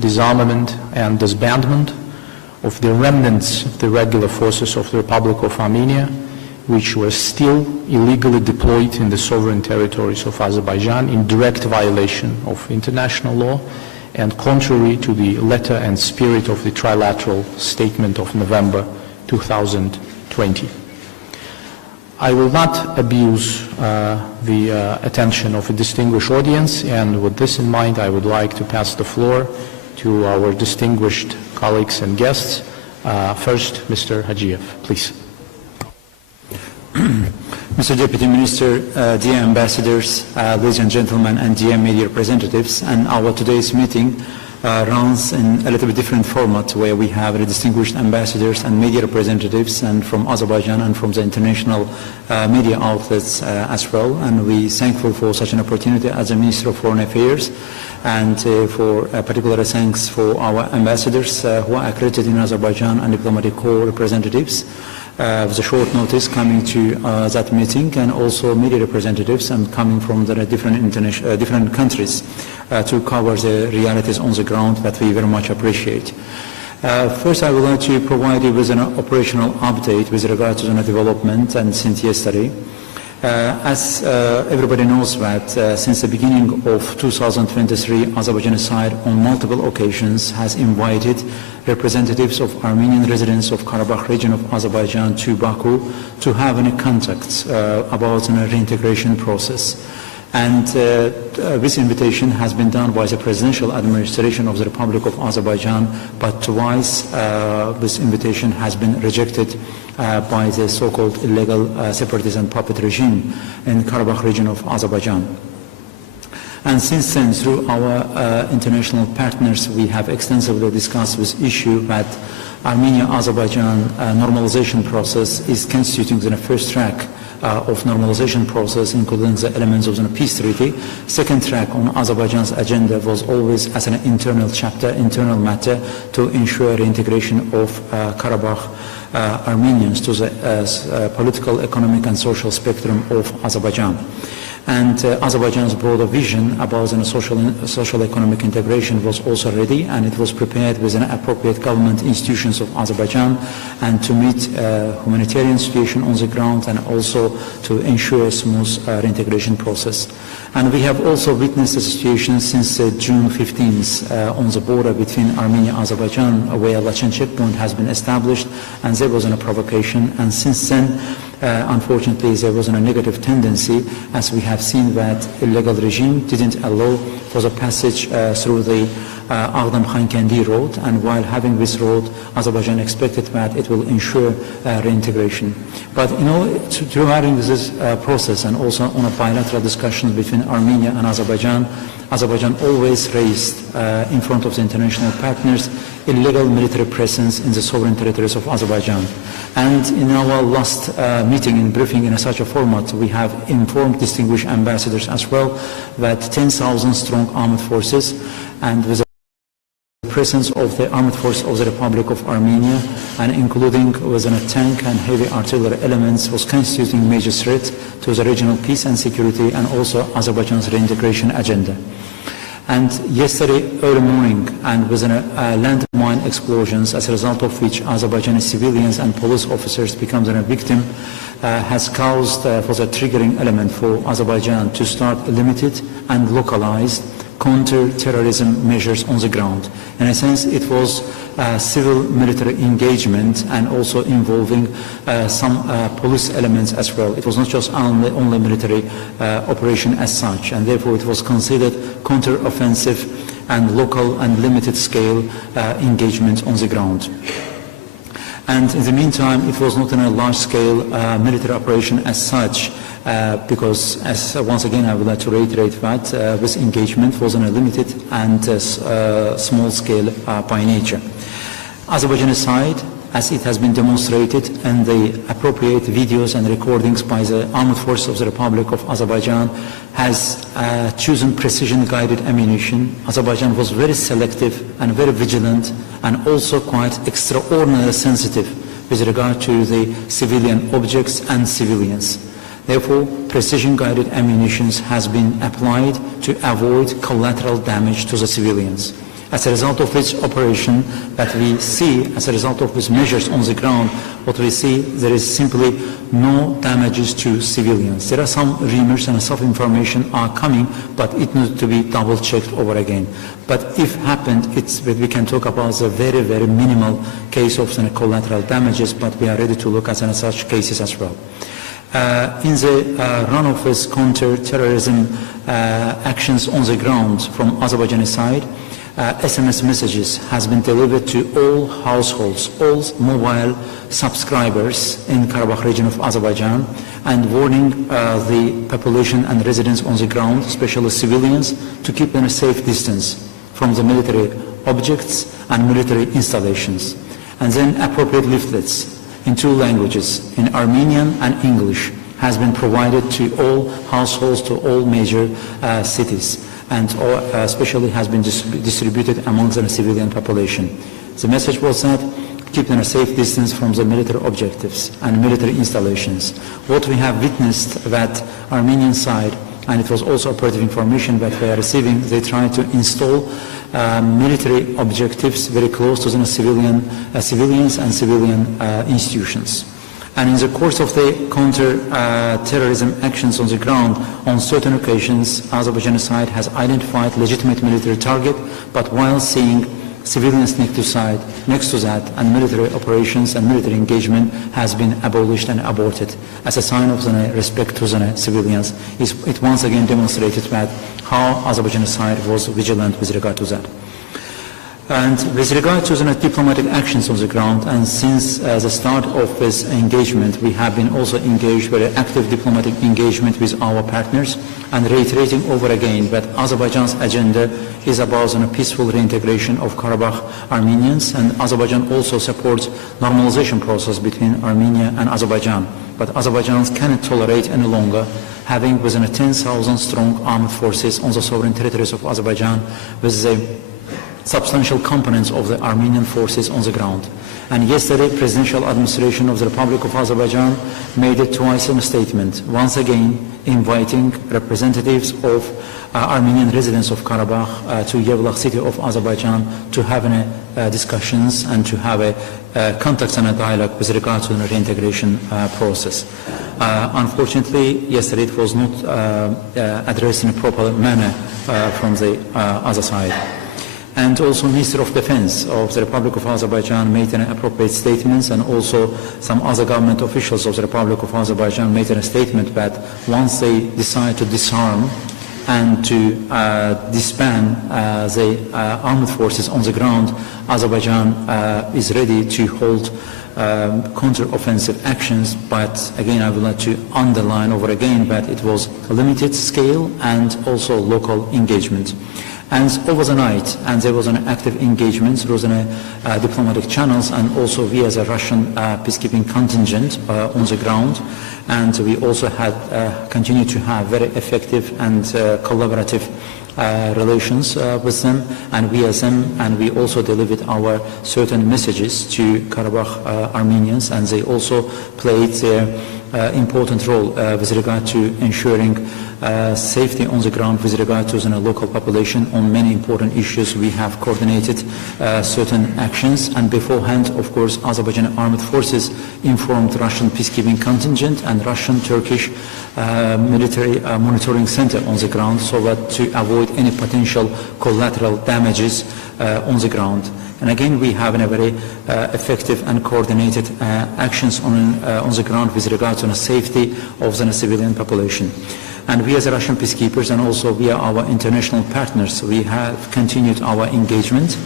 disarmament and disbandment of the remnants of the regular forces of the Republic of Armenia, which were still illegally deployed in the sovereign territories of Azerbaijan in direct violation of international law and contrary to the letter and spirit of the trilateral statement of November 2020. I will not abuse the attention of a distinguished audience, and with this in mind, I would like to pass the floor to our distinguished colleagues and guests. First, Mr. Hajiev, please. Mr. Deputy Minister, dear ambassadors, ladies and gentlemen, and dear media representatives, and our today's meeting runs in a little bit different format, where we have the distinguished ambassadors and media representatives and from Azerbaijan and from the international media outlets as well. And we're thankful for such an opportunity as a Minister of Foreign Affairs, and for particular thanks for our ambassadors who are accredited in Azerbaijan and diplomatic corps representatives with a short notice coming to that meeting, and also media representatives and coming from the different countries to cover the realities on the ground that we very much appreciate. First, I would like to provide you with an operational update with regard to the development and since yesterday. As everybody knows that since the beginning of 2023, Azerbaijan side on multiple occasions has invited representatives of Armenian residents of Karabakh region of Azerbaijan to Baku to have any contacts about the reintegration process. And this invitation has been done by the presidential administration of the Republic of Azerbaijan, but twice this invitation has been rejected by the so-called illegal separatist and puppet regime in Karabakh region of Azerbaijan. And since then, through our international partners, we have extensively discussed this issue that Armenia-Azerbaijan normalization process is constituting the first track of normalization process, including the elements of the peace treaty. Second track on Azerbaijan's agenda was always as an internal chapter, internal matter, to ensure reintegration of Karabakh Armenians to the political, economic and social spectrum of Azerbaijan. And Azerbaijan's broader vision about the social economic integration was also ready, and it was prepared with an appropriate government institutions of Azerbaijan, and to meet humanitarian situation on the ground, and also to ensure a smooth reintegration process. And we have also witnessed the situation since June 15th on the border between Armenia and Azerbaijan, where Lachen checkpoint has been established, and there was a provocation. And since then, unfortunately, there was a negative tendency, as we have seen that illegal regime didn't allow for the passage through the Aghdam-Khankandi road, and while having this road, Azerbaijan expected that it will ensure reintegration. But in order to having this process, and also on a bilateral discussion between Armenia and Azerbaijan, Azerbaijan always raised in front of the international partners illegal military presence in the sovereign territories of Azerbaijan. And in our last meeting in briefing in such a format, we have informed distinguished ambassadors as well that 10,000 strong armed forces, and with the presence of the armed force of the Republic of Armenia, and including within a tank and heavy artillery elements, was constituting major threat to the regional peace and security, and also Azerbaijan's reintegration agenda. And yesterday early morning, and within landmine explosions, as a result of which Azerbaijani civilians and police officers become a victim, has caused for the triggering element for Azerbaijan to start limited and localized counter-terrorism measures on the ground. In a sense, it was civil military engagement, and also involving some police elements as well. It was not just only military operation as such, and therefore it was considered counter-offensive and local and limited scale engagement on the ground. And in the meantime, it was not in a large-scale military operation as such, because, as once again I would like to reiterate that this engagement was on a limited and small scale by nature. Azerbaijan side, as it has been demonstrated in the appropriate videos and recordings by the armed forces of the Republic of Azerbaijan, has chosen precision-guided ammunition. Azerbaijan was very selective and very vigilant, and also quite extraordinarily sensitive with regard to the civilian objects and civilians. Therefore, precision-guided ammunition has been applied to avoid collateral damage to the civilians. As a result of which operation that we see, as a result of these measures on the ground, what we see, there is simply no damages to civilians. There are some rumors and some information are coming, but it needs to be double-checked over again. But if happened, we can talk about the very, very minimal case of collateral damages, but we are ready to look at such cases as well. In the run of this counter-terrorism actions on the ground from Azerbaijani side, SMS messages has been delivered to all households, all mobile subscribers in Karabakh region of Azerbaijan, and warning the population and residents on the ground, especially civilians, to keep them a safe distance from the military objects and military installations. And then appropriate leaflets in 2 languages, in Armenian and English, has been provided to all households, to all major cities, and especially has been distributed amongst the civilian population. The message was that keep them a safe distance from the military objectives and military installations. What we have witnessed that Armenian side, and it was also operative information that we are receiving, they try to install military objectives very close to the civilians and civilian institutions. And in the course of the counter-terrorism actions on the ground, on certain occasions, Azerbaijani side has identified legitimate military target, but while seeing civilians next to that, and military operations and military engagement has been abolished and aborted. As a sign of respect to the civilians, it once again demonstrated that how Azerbaijani side was vigilant with regard to that. And with regard to the diplomatic actions on the ground, and since the start of this engagement, we have been also engaged very active diplomatic engagement with our partners, and reiterating over again that Azerbaijan's agenda is about the peaceful reintegration of Karabakh Armenians, and Azerbaijan also supports normalization process between Armenia and Azerbaijan. But Azerbaijan cannot tolerate any longer having within 10,000 strong armed forces on the sovereign territories of Azerbaijan with the substantial components of the Armenian forces on the ground. And yesterday, presidential administration of the Republic of Azerbaijan made it twice in a statement, once again inviting representatives of Armenian residents of Karabakh to Yevlax city of Azerbaijan to have discussions and to have contacts and a dialogue with regard to the reintegration process. Unfortunately, yesterday it was not addressed in a proper manner from the other side. And also Minister of Defense of the Republic of Azerbaijan made an appropriate statements, and also some other government officials of the Republic of Azerbaijan made a statement that once they decide to disarm and to disband the armed forces on the ground, Azerbaijan is ready to hold counter-offensive actions, but again I would like to underline over again that it was a limited scale and also local engagement. And over the night, and there was an active engagement through the diplomatic channels and also via the Russian peacekeeping contingent on the ground. And we also had continued to have very effective and collaborative relations with them and via them, and we also delivered our certain messages to Karabakh Armenians, and they also played their important role with regard to ensuring safety on the ground with regard to the local population on many important issues. We have coordinated certain actions, and beforehand, of course, Azerbaijani armed forces informed Russian peacekeeping contingent and Russian-Turkish military monitoring center on the ground so that to avoid any potential collateral damages on the ground. And again, we have a very effective and coordinated actions on the ground with regard to the safety of the civilian population. And we as the Russian peacekeepers and also via our international partners, we have continued our engagement.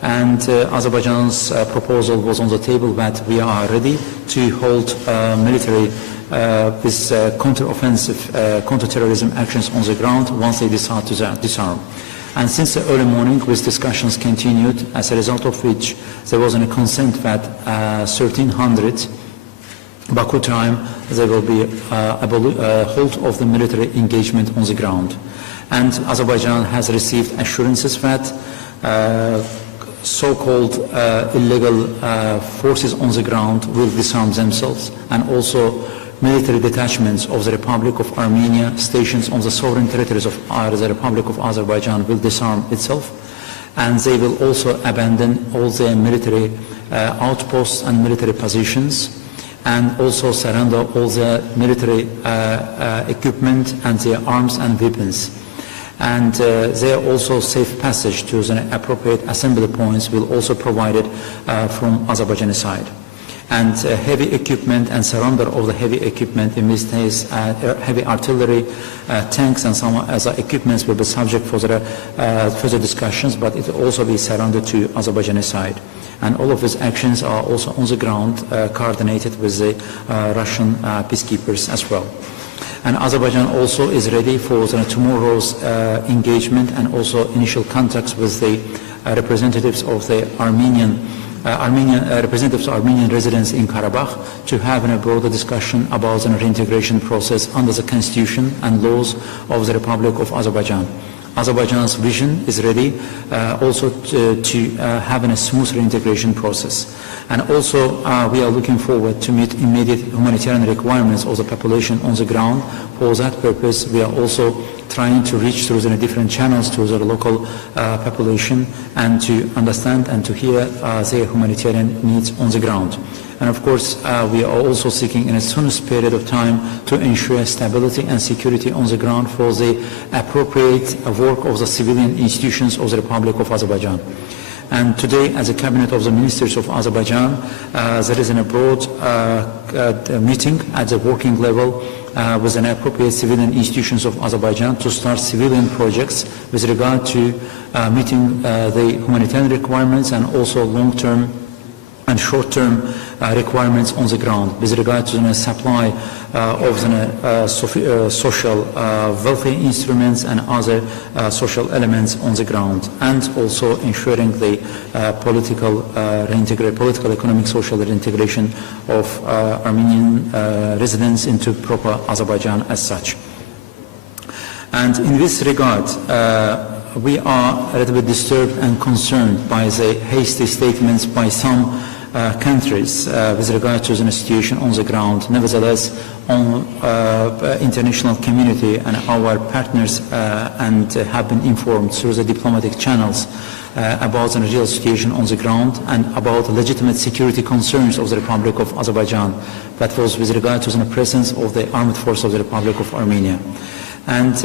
And Azerbaijan's proposal was on the table that we are ready to hold military with counter-offensive, counter-terrorism actions on the ground once they decide to disarm. And since the early morning, with discussions continued, as a result of which there was a consent that 1300 Baku time there will be a halt of the military engagement on the ground. And Azerbaijan has received assurances that so-called illegal forces on the ground will disarm themselves, and also military detachments of the Republic of Armenia stations on the sovereign territories of the Republic of Azerbaijan will disarm itself, and they will also abandon all their military outposts and military positions, and also surrender all their military equipment and their arms and weapons. And there also safe passage to the appropriate assembly points will also provided from Azerbaijani side. And heavy equipment and surrender of the heavy equipment, in this case heavy artillery, tanks and some other equipments will be subject for the further discussions, but it will also be surrendered to Azerbaijani side. And all of these actions are also on the ground, coordinated with the Russian peacekeepers as well. And Azerbaijan also is ready for tomorrow's engagement and also initial contacts with the representatives of the Armenian residents in Karabakh to have a broader discussion about the reintegration process under the constitution and laws of the Republic of Azerbaijan. Azerbaijan's vision is ready also to have a smooth reintegration process. And also we are looking forward to meet immediate humanitarian requirements of the population on the ground. For that purpose, we are also trying to reach through the different channels to the local population and to understand and to hear their humanitarian needs on the ground. And of course, we are also seeking in the soonest period of time to ensure stability and security on the ground for the appropriate work of the civilian institutions of the Republic of Azerbaijan. And today, as a cabinet of the ministers of Azerbaijan, there is a broad meeting at the working level with an appropriate civilian institutions of Azerbaijan to start civilian projects with regard to meeting the humanitarian requirements and also long-term and short-term requirements on the ground with regard to the supply of the social welfare instruments and other social elements on the ground, and also ensuring the political economic, social reintegration of Armenian residents into proper Azerbaijan as such. And in this regard, we are a little bit disturbed and concerned by the hasty statements by some countries with regard to the situation on the ground. Nevertheless, international community and our partners and have been informed through the diplomatic channels about the real situation on the ground and about legitimate security concerns of the Republic of Azerbaijan. That was with regard to the presence of the armed force of the Republic of Armenia. And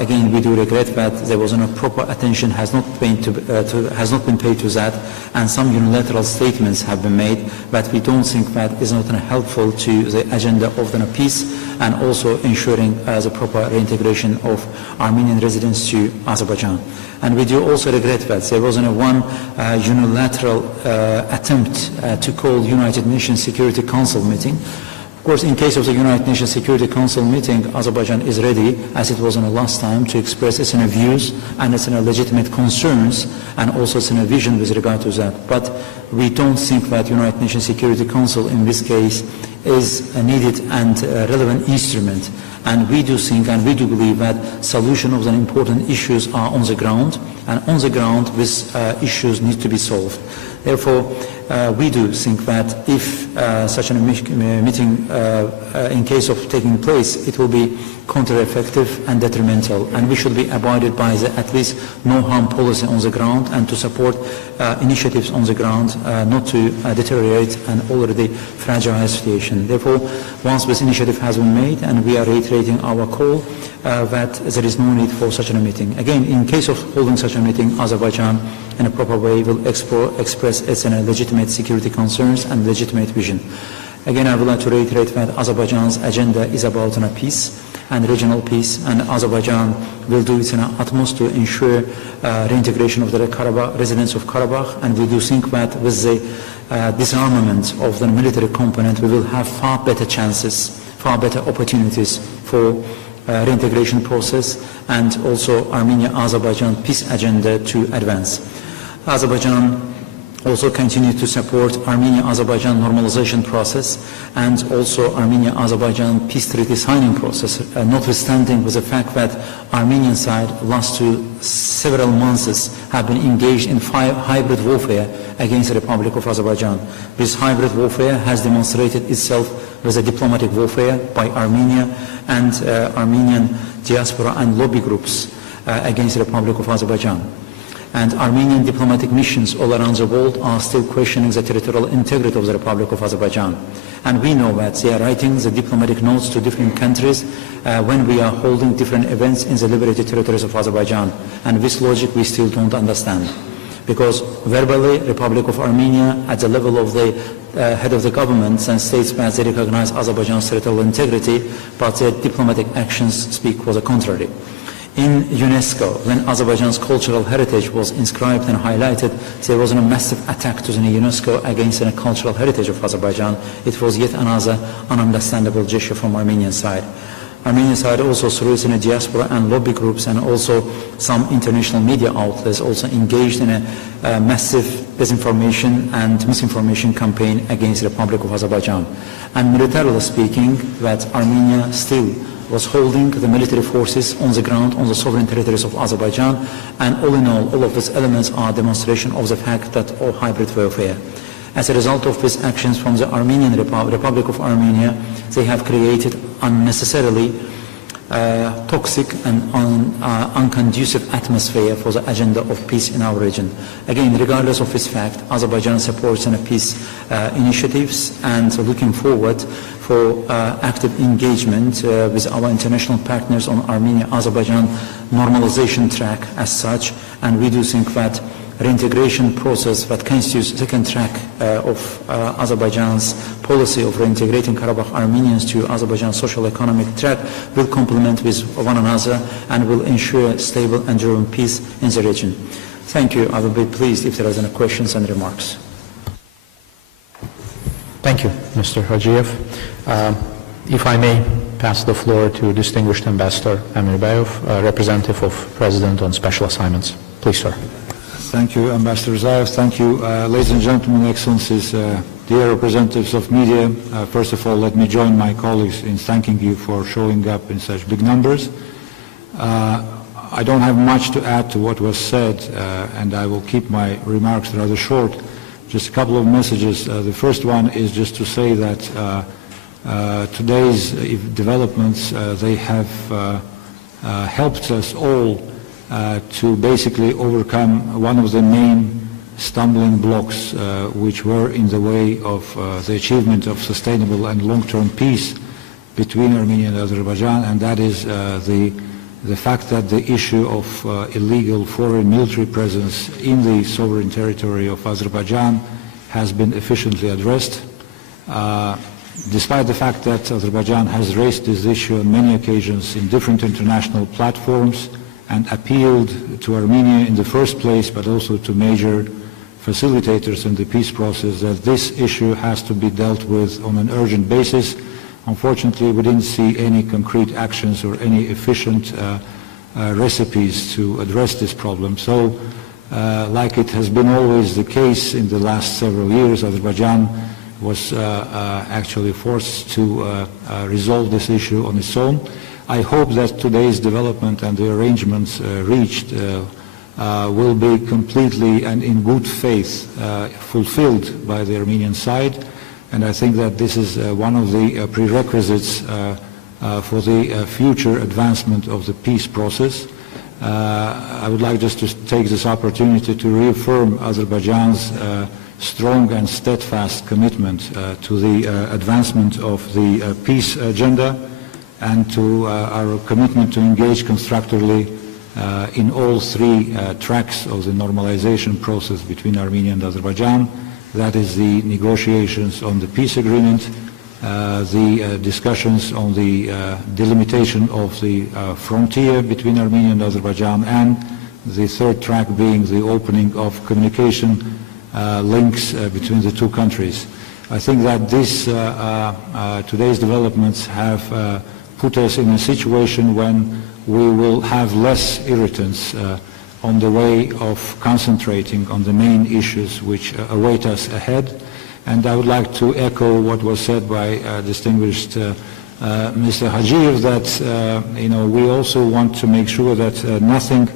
again, we do regret that there was no proper attention has not been paid to that, and some unilateral statements have been made, but we don't think that is not helpful to the agenda of the peace and also ensuring the proper reintegration of Armenian residents to Azerbaijan. And we do also regret that there was one unilateral attempt to call United Nations Security Council meeting. Of course, in case of the United Nations Security Council meeting, Azerbaijan is ready, as it was in the last time, to express its views and its legitimate concerns and also its vision with regard to that. But we don't think that United Nations Security Council in this case is a needed and relevant instrument. And we do think and we do believe that solution of the important issues are on the ground, and on the ground these issues need to be solved. Therefore, we do think that if such a meeting, in case of taking place, it will be counter-effective and detrimental, and we should be abided by the at least no-harm policy on the ground and to support initiatives on the ground not to deteriorate an already fragile situation. Therefore, once this initiative has been made, and we are reiterating our call that there is no need for such a meeting. Again, in case of holding such a meeting, Azerbaijan in a proper way will express its legitimate security concerns and legitimate vision. Again, I would like to reiterate that Azerbaijan's agenda is about peace and regional peace, and Azerbaijan will do its utmost to ensure reintegration of the residents of Karabakh, and we do think that with the disarmament of the military component, we will have far better chances, far better opportunities for reintegration process and also Armenia-Azerbaijan peace agenda to advance. Azerbaijan also continue to support Armenia-Azerbaijan normalization process and also Armenia-Azerbaijan peace treaty signing process, notwithstanding with the fact that Armenian side last several months have been engaged in hybrid warfare against the Republic of Azerbaijan. This hybrid warfare has demonstrated itself as a diplomatic warfare by Armenia and Armenian diaspora and lobby groups against the Republic of Azerbaijan. And Armenian diplomatic missions all around the world are still questioning the territorial integrity of the Republic of Azerbaijan. And we know that they are writing the diplomatic notes to different countries when we are holding different events in the liberated territories of Azerbaijan. And this logic we still don't understand. Because verbally, Republic of Armenia, at the level of the head of the government, and states that they recognize Azerbaijan's territorial integrity, but their diplomatic actions speak for the contrary. In UNESCO, when Azerbaijan's cultural heritage was inscribed and highlighted, there was a massive attack to the UNESCO against the cultural heritage of Azerbaijan. It was yet another ununderstandable gesture from Armenian side. Armenian side also through its diaspora and lobby groups and also some international media outlets also engaged in a massive disinformation and misinformation campaign against the Republic of Azerbaijan. And militarily speaking, that Armenia still was holding the military forces on the ground on the sovereign territories of Azerbaijan, and all in all of these elements are a demonstration of the fact that all hybrid warfare. As a result of these actions from the Armenian Republic of Armenia, they have created unnecessarily toxic and unconducive atmosphere for the agenda of peace in our region. Again, regardless of this fact, Azerbaijan supports peace initiatives and looking forward for active engagement with our international partners on Armenia-Azerbaijan normalization track as such, and we do think that reintegration process that constitutes the second track of Azerbaijan's policy of reintegrating Karabakh Armenians to Azerbaijan's social economic track will complement with one another and will ensure stable and enduring peace in the region. Thank you. I will be pleased if there are any questions and remarks. Thank you, Mr. Hajiev. If I may pass the floor to distinguished Ambassador Amir Bayov, representative of President on Special Assignments. Please, sir. Thank you, Ambassador Zaur. Thank you, ladies and gentlemen, excellencies, dear representatives of media. First of all, let me join my colleagues in thanking you for showing up in such big numbers. I don't have much to add to what was said, and I will keep my remarks rather short. Just a couple of messages. The first one is just to say that today's developments, they have helped us all to basically overcome one of the main stumbling blocks which were in the way of the achievement of sustainable and long-term peace between Armenia and Azerbaijan, and that is the fact that the issue of illegal foreign military presence in the sovereign territory of Azerbaijan has been efficiently addressed. Despite the fact that Azerbaijan has raised this issue on many occasions in different international platforms and appealed to Armenia in the first place, but also to major facilitators in the peace process, that this issue has to be dealt with on an urgent basis. Unfortunately, we didn't see any concrete actions or any efficient recipes to address this problem. So, like it has been always the case in the last several years, Azerbaijan was actually forced to resolve this issue on its own. I hope that today's development and the arrangements reached will be completely and in good faith fulfilled by the Armenian side. And I think that this is one of the prerequisites for the future advancement of the peace process. I would like just to take this opportunity to reaffirm Azerbaijan's strong and steadfast commitment to the advancement of the peace agenda and to our commitment to engage constructively in all three tracks of the normalization process between Armenia and Azerbaijan. That is the negotiations on the peace agreement, the discussions on the delimitation of the frontier between Armenia and Azerbaijan, and the third track being the opening of communication links between the two countries. I think that today's developments have put us in a situation when we will have less irritants on the way of concentrating on the main issues which await us ahead. And I would like to echo what was said by distinguished Mr. Hajiev, that we also want to make sure that nothing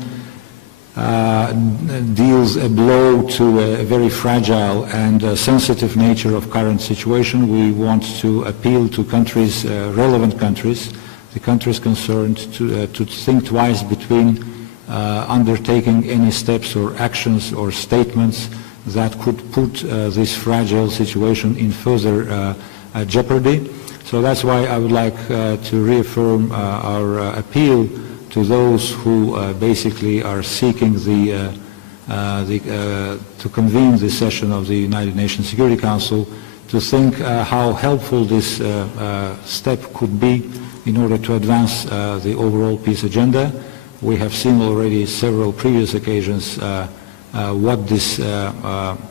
deals a blow to a very fragile and sensitive nature of current situation. We want to appeal to countries, relevant countries, the countries concerned, to think twice between undertaking any steps or actions or statements that could put this fragile situation in further jeopardy. So that's why I would like to reaffirm our appeal to those who basically are seeking to convene the session of the United Nations Security Council to think how helpful this step could be in order to advance the overall peace agenda. We have seen already several previous occasions what this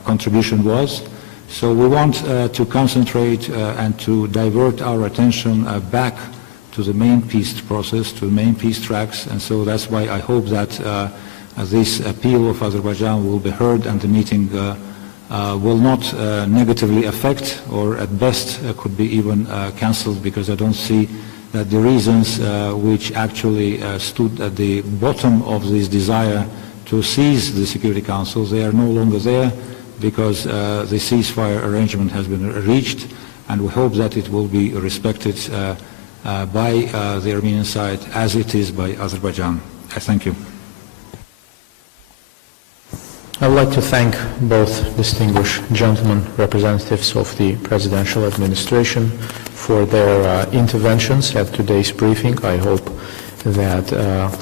contribution was. So we want to concentrate and to divert our attention back to the main peace process, to the main peace tracks, and so that's why I hope that this appeal of Azerbaijan will be heard and the meeting will not negatively affect, or at best could be even cancelled, because I don't see that the reasons which actually stood at the bottom of this desire to seize the Security Council, they are no longer there, because the ceasefire arrangement has been reached, and we hope that it will be respected by the Armenian side as it is by Azerbaijan. Thank you. I would like to thank both distinguished gentlemen, representatives of the presidential administration, for their interventions at today's briefing. I hope that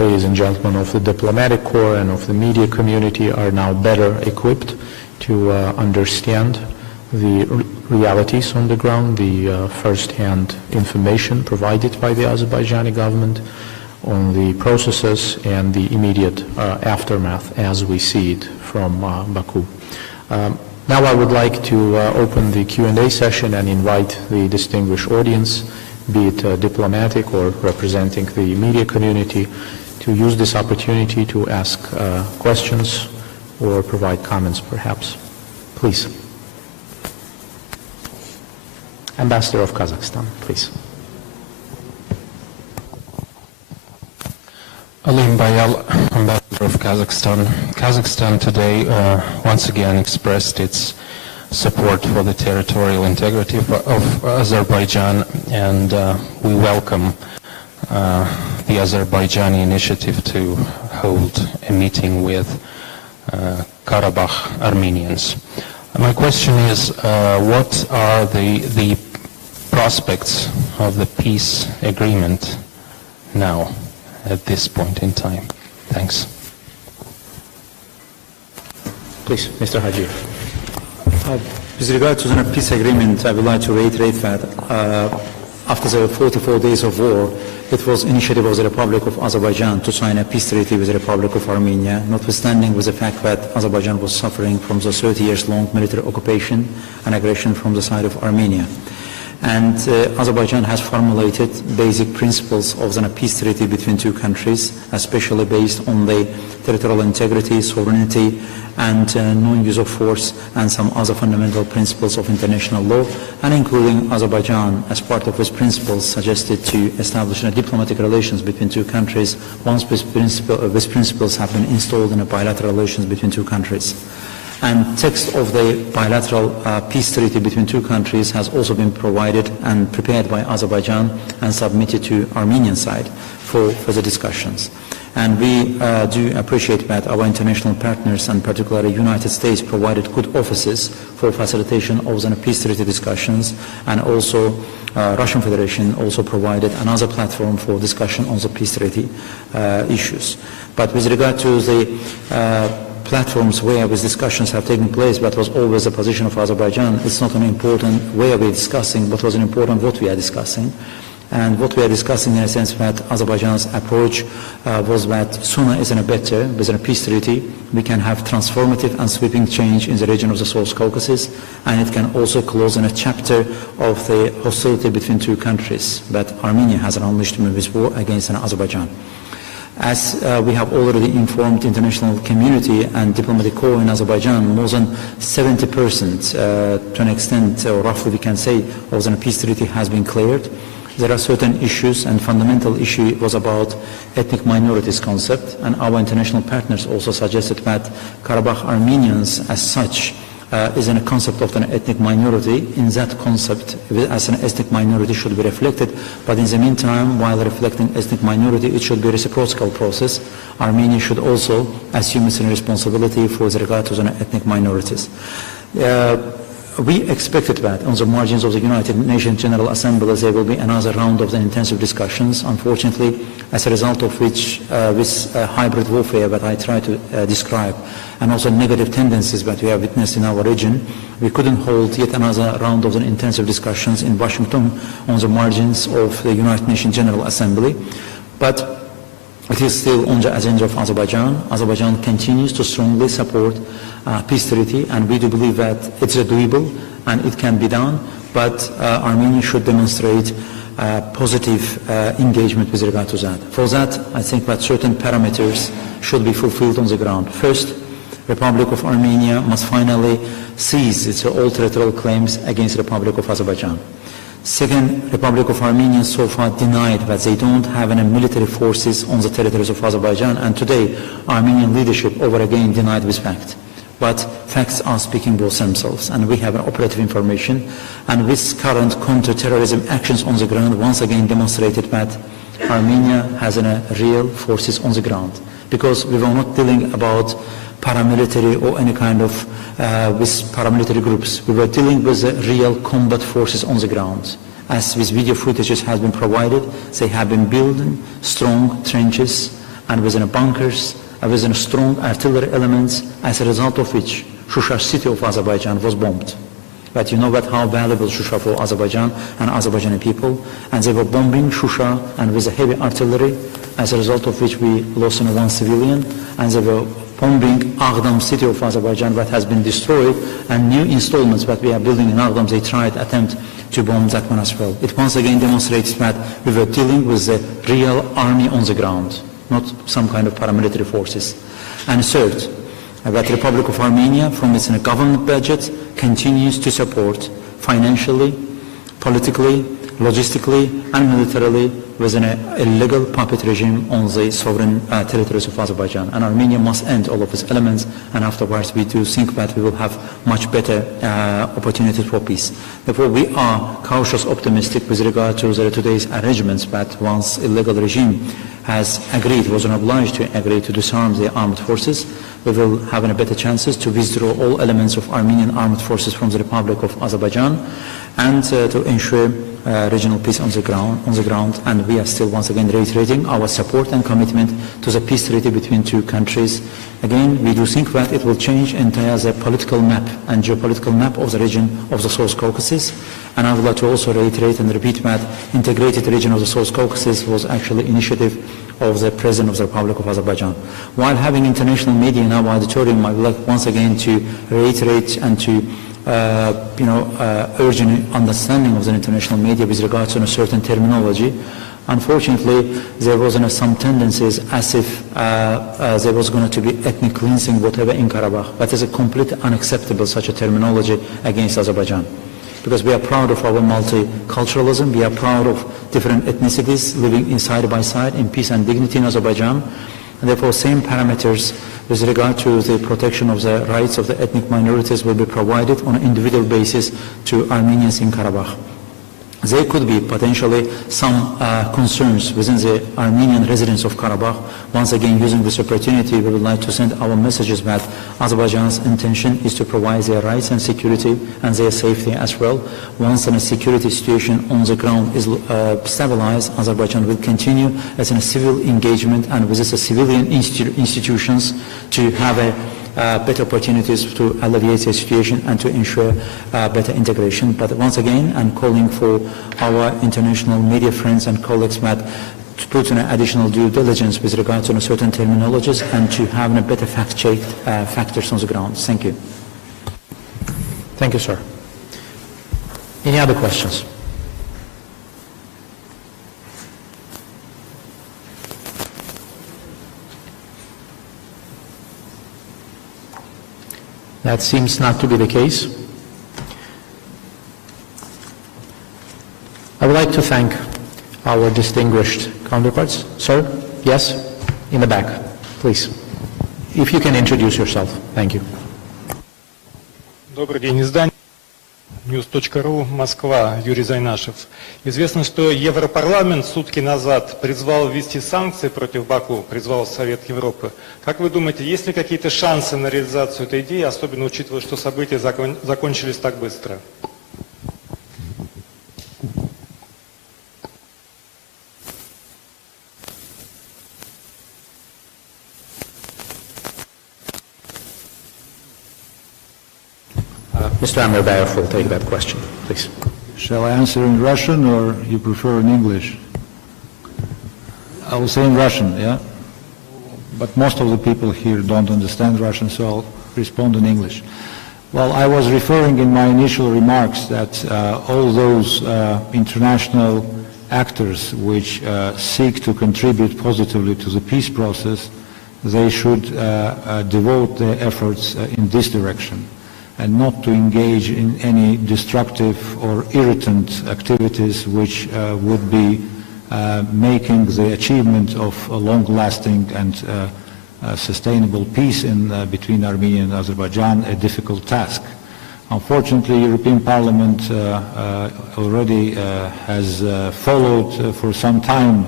ladies and gentlemen of the diplomatic corps and of the media community are now better equipped to understand the realities on the ground, the first-hand information provided by the Azerbaijani government on the processes and the immediate aftermath as we see it from Baku. Now I would like to open the Q&A session and invite the distinguished audience, be it diplomatic or representing the media community, to use this opportunity to ask questions or provide comments perhaps. Please. Ambassador of Kazakhstan, please. Alim Bayal, Ambassador of Kazakhstan. Kazakhstan today once again expressed its support for the territorial integrity of Azerbaijan, and we welcome the Azerbaijani initiative to hold a meeting with Karabakh Armenians. My question is, what are the prospects of the peace agreement now, at this point in time? Thanks. Please, Mr. Haji. With regard to the peace agreement, I would like to reiterate that after the 44 days of war, it was initiative of the Republic of Azerbaijan to sign a peace treaty with the Republic of Armenia, notwithstanding with the fact that Azerbaijan was suffering from the 30 years long military occupation and aggression from the side of Armenia. And Azerbaijan has formulated basic principles of the peace treaty between two countries, especially based on the territorial integrity, sovereignty, and non-use of force, and some other fundamental principles of international law, and including Azerbaijan, as part of its principles, suggested to establish diplomatic relations between two countries once these principles have been installed in bilateral relations between two countries. And text of the bilateral peace treaty between two countries has also been provided and prepared by Azerbaijan and submitted to Armenian side for further discussions. And we do appreciate that our international partners, and particularly United States, provided good offices for facilitation of the peace treaty discussions, and also Russian Federation also provided another platform for discussion on the peace treaty issues. But with regard to the platforms where these discussions have taken place, that was always the position of Azerbaijan. It's not an important where we're discussing, but was an important what we are discussing. And what we are discussing in a sense that Azerbaijan's approach was that sooner is better, with a peace treaty, we can have transformative and sweeping change in the region of the South Caucasus, and it can also close in a chapter of the hostility between two countries that Armenia has unleashed in this war against Azerbaijan. As we have already informed the international community and diplomatic corps in Azerbaijan, more than 70% to an extent, or roughly we can say, of the peace treaty has been cleared. there are certain issues, and fundamental issue was about ethnic minorities concept, and our international partners also suggested that Karabakh Armenians as such is in a concept of an ethnic minority. In that concept, as an ethnic minority should be reflected, but in the meantime, while reflecting ethnic minority, it should be a reciprocal process. Armenia should also assume its responsibility for the regard to the ethnic minorities. We expected that on the margins of the United Nations General Assembly there will be another round of the intensive discussions. Unfortunately, as a result of which this hybrid warfare that I try to describe, and also negative tendencies that we have witnessed in our region, we couldn't hold yet another round of the intensive discussions in Washington on the margins of the United Nations General Assembly. But it is still on the agenda of Azerbaijan. Azerbaijan continues to strongly support peace treaty, and we do believe that it's doable and it can be done, but Armenia should demonstrate positive engagement with regard to that. For that, I think that certain parameters should be fulfilled on the ground. First, Republic of Armenia must finally cease its all territorial claims against the Republic of Azerbaijan. Second, Republic of Armenia so far denied that they don't have any military forces on the territories of Azerbaijan, and today Armenian leadership over again denied this fact. But facts are speaking for themselves, and we have an operative information, and this current counter-terrorism actions on the ground once again demonstrated that Armenia has real forces on the ground, because we were not dealing about paramilitary or any kind of with paramilitary groups. We were dealing with the real combat forces on the ground. As this video footage has been provided, they have been building strong trenches and within bunkers, within strong artillery elements, as a result of which Shusha city of Azerbaijan was bombed. But you know that how valuable Shusha for Azerbaijan and Azerbaijani people, and they were bombing Shusha and with a heavy artillery, as a result of which we lost one civilian, and they were bombing Aghdam city of Azerbaijan that has been destroyed, and new installments that we are building in Aghdam, they tried attempt to bomb that one as well. It once again demonstrates that we were dealing with the real army on the ground, not some kind of paramilitary forces. And third, that Republic of Armenia, from its government budget, continues to support financially, politically, logistically, and militarily with an illegal puppet regime on the sovereign territories of Azerbaijan. And Armenia must end all of these elements, and afterwards we do think that we will have much better opportunities for peace. Therefore, we are cautious optimistic with regard to today's arrangements that once illegal regime has agreed, was obliged to agree to disarm the armed forces, we will have better chances to withdraw all elements of Armenian armed forces from the Republic of Azerbaijan, and to ensure regional peace on the ground. And we are still once again reiterating our support and commitment to the peace treaty between two countries. Again, we do think that it will change entire the political map and geopolitical map of the region of the South Caucasus. And I would like to also reiterate and repeat that integrated region of the South Caucasus was actually initiative of the President of the Republic of Azerbaijan. While having international media in our auditorium, I would like once again to reiterate and to urge an understanding of the international media with regards to a certain terminology. Unfortunately, there was some tendencies as if there was going to be ethnic cleansing, whatever, in Karabakh. That is a completely unacceptable, such a terminology against Azerbaijan. Because we are proud of our multiculturalism, we are proud of different ethnicities living side by side in peace and dignity in Azerbaijan. And therefore, same parameters with regard to the protection of the rights of the ethnic minorities will be provided on an individual basis to Armenians in Karabakh. There could be potentially some concerns within the Armenian residents of Karabakh. Once again, using this opportunity, we would like to send our messages that Azerbaijan's intention is to provide their rights and security and their safety as well. Once the security situation on the ground is stabilized, Azerbaijan will continue as a civil engagement and with the civilian institutions to have better opportunities to alleviate the situation and to ensure better integration. But once again, I'm calling for our international media friends and colleagues that to put in additional due diligence with regard to certain terminologies and to have a better fact-checked factors on the ground. Thank you. Thank you, sir. Any other questions? That seems not to be the case. I would like to thank our distinguished counterparts. Sir, yes, in the back, please. If you can introduce yourself. Thank you. Добрый день, издание news.ru, Москва, Юрий Зайнашев. Известно, что Европарламент сутки назад призвал ввести санкции против Баку, призвал Совет Европы. Как вы думаете, есть ли какие-то шансы на реализацию этой идеи, особенно учитывая, что события закончились так быстро? Mr. Amirbayev will take that question, please. Shall I answer in Russian or you prefer in English? I will say in Russian, yeah? But most of the people here don't understand Russian, so I'll respond in English. Well, I was referring in my initial remarks that all those international actors which seek to contribute positively to the peace process, they should devote their efforts in this direction, and not to engage in any destructive or irritant activities which would be making the achievement of a long-lasting and sustainable peace between Armenia and Azerbaijan a difficult task. Unfortunately, European Parliament already has followed for some time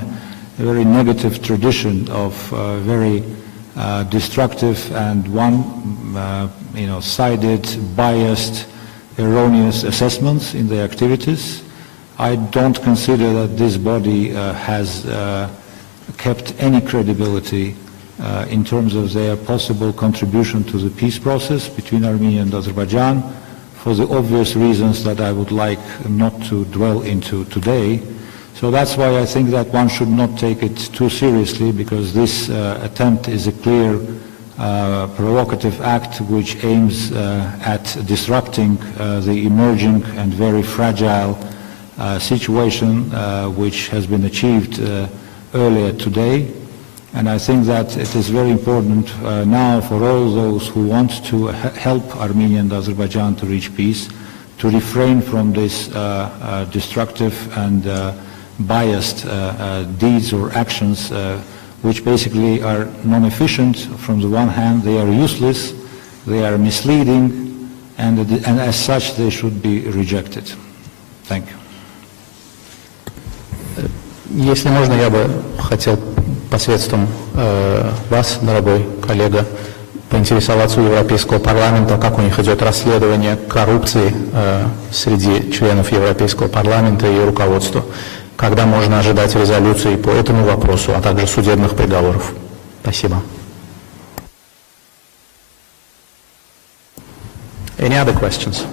a very negative tradition of very destructive and sided, biased, erroneous assessments in their activities. I don't consider that this body has kept any credibility in terms of their possible contribution to the peace process between Armenia and Azerbaijan, for the obvious reasons that I would like not to dwell into today. So that's why I think that one should not take it too seriously, because this attempt is a clear provocative act which aims at disrupting the emerging and very fragile situation which has been achieved earlier today. And I think that it is very important now for all those who want to help Armenia and Azerbaijan to reach peace to refrain from this destructive and biased deeds or actions which basically are non-efficient. From the one hand, they are useless, they are misleading, and as such they should be rejected. Thank you. Если можно, я бы хотел посредством вас, дорогой коллега, поинтересоваться у Европейского парламента, как у них идет расследование коррупции среди членов Европейского парламента и руководства. Когда можно ожидать резолюции по этому вопросу, а также судебных приговоров? Спасибо. Any other questions?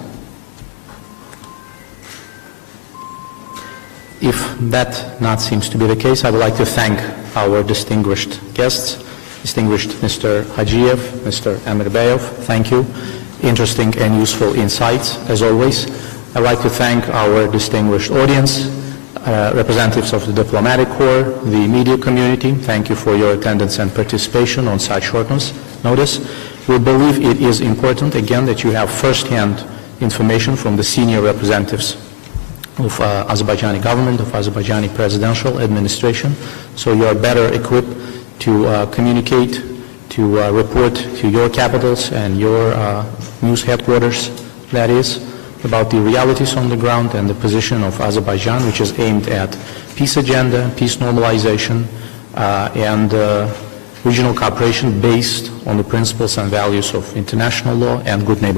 If that not seems to be the case, I would like to thank our distinguished guests, distinguished Mr. Hajiev, Mr. Amirbayev. Thank you. Interesting and useful insights, as always. I'd like to thank our distinguished audience, representatives of the diplomatic corps, the media community. Thank you for your attendance and participation on such short notice. We believe it is important, again, that you have first-hand information from the senior representatives of Azerbaijani government, of Azerbaijani presidential administration, so you are better equipped to communicate, to report to your capitals and your news headquarters, that is, about the realities on the ground and the position of Azerbaijan, which is aimed at peace agenda, peace normalization, and regional cooperation based on the principles and values of international law and good neighborhood.